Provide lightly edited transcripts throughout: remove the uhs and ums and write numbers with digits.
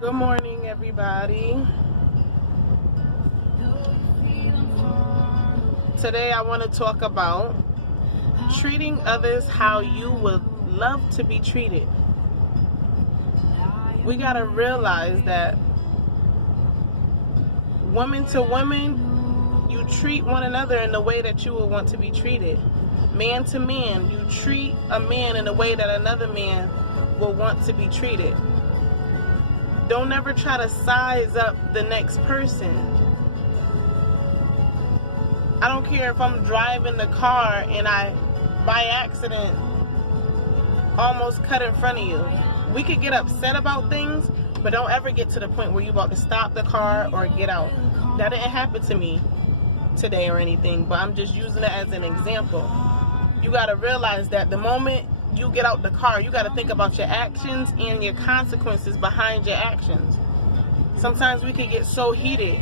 Good morning, everybody. Today I want to talk about treating others how you would love to be treated. We got to realize that woman to woman, you treat one another in the way that you would want to be treated. Man to man, you treat a man in the way that another man will want to be treated. Don't ever try to size up the next person. I don't care if I'm driving the car and I, by accident, almost cut in front of you. We could get upset about things, but don't ever get to the point where you're about to stop the car or get out. That didn't happen to me today or anything, but I'm just using it as an example. You got to realize that the moment you get out the car, you got to think about your actions and your consequences behind your actions. Sometimes we can get so heated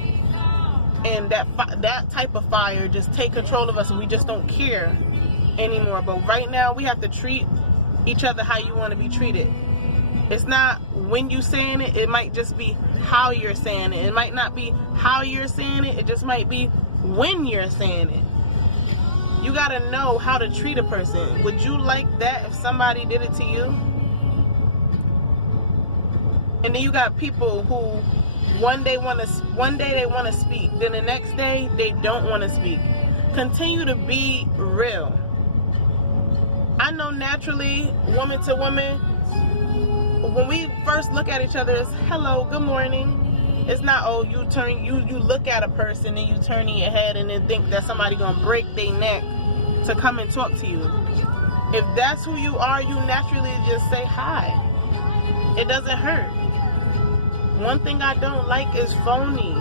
and that type of fire just take control of us and we just don't care anymore. But right now we have to treat each other how you want to be treated. It's not when you saying it, it might just be how you're saying it. It might not be how you're saying it, it just might be when you're saying it. You gotta know how to treat a person. Would you like that if somebody did it to you? And then you got people who one day they want to speak, then the next day they don't want to speak. Continue to be real. I know naturally, woman to woman, when we first look at each other, it's hello, good morning. It's not, oh, you look at a person and you turn your head and then think that somebody gonna break their neck to come and talk to you. If that's who you are, you naturally just say hi. It doesn't hurt. One thing I don't like is phony.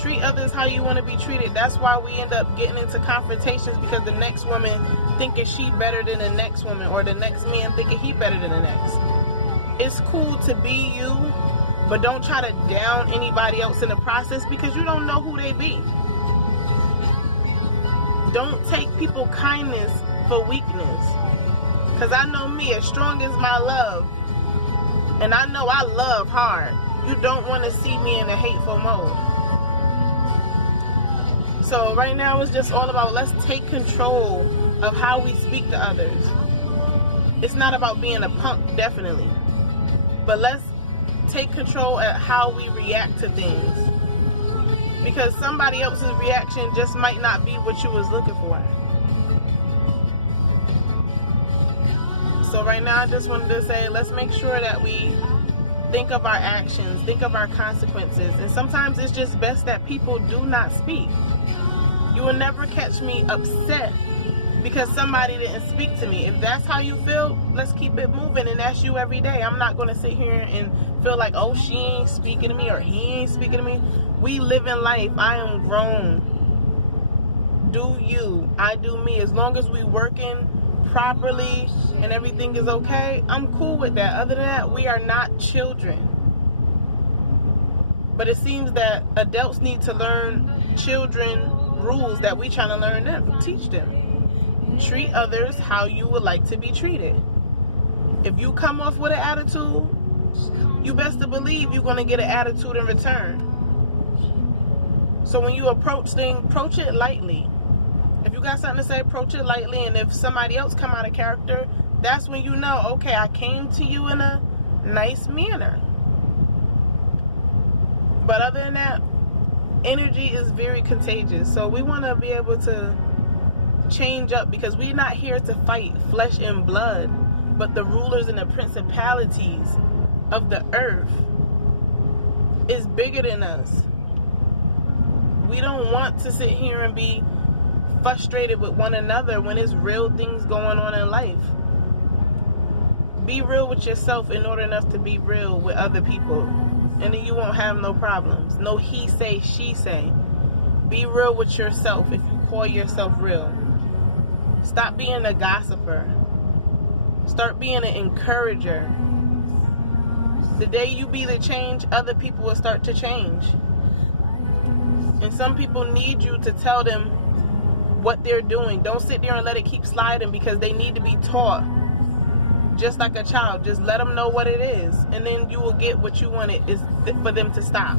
Treat others how you want to be treated. That's why we end up getting into confrontations, because the next woman thinking she better than the next woman, or the next man thinking he better than the next. It's cool to be you, but don't try to down anybody else in the process, because you don't know who they be. Don't take people's kindness for weakness. Because I know me, as strong as my love, and I know I love hard, you don't want to see me in a hateful mode. So right now it's just all about, let's take control of how we speak to others. It's not about being a punk, definitely. But let's take control at how we react to things, because somebody else's reaction just might not be what you was looking for. So right now I just wanted to say, let's make sure that we think of our actions, think of our consequences. And sometimes it's just best that people do not speak. You will never catch me upset because somebody didn't speak to me. If that's how you feel, let's keep it moving, and that's you every day. I'm not going to sit here and feel like, oh, she ain't speaking to me or he ain't speaking to me. We live in life. I am grown. Do you, I do me. As long as we working properly and everything is okay, I'm cool with that. Other than that, we are not children. But it seems that adults need to learn children rules that we trying to learn them, teach them. Treat others how you would like to be treated. If you come off with an attitude, you best to believe you're going to get an attitude in return. So when you approach things, approach it lightly. If you got something to say, approach it lightly. And if somebody else come out of character, that's when you know, okay, I came to you in a nice manner. But other than that, energy is very contagious. So we want to be able to change up, because we're not here to fight flesh and blood, but the rulers and the principalities of the earth is bigger than us. We don't want to sit here and be frustrated with one another when there's real things going on in life. Be real with yourself in order enough to be real with other people, and then you won't have no problems. No he say, she say. Be real with yourself if you call yourself real. Stop being a gossiper. Start being an encourager. The day you be the change, other people will start to change. And some people need you to tell them what they're doing. Don't sit there and let it keep sliding, because they need to be taught just like a child. Just let them know what it is, and then you will get what you wanted, is for them to stop.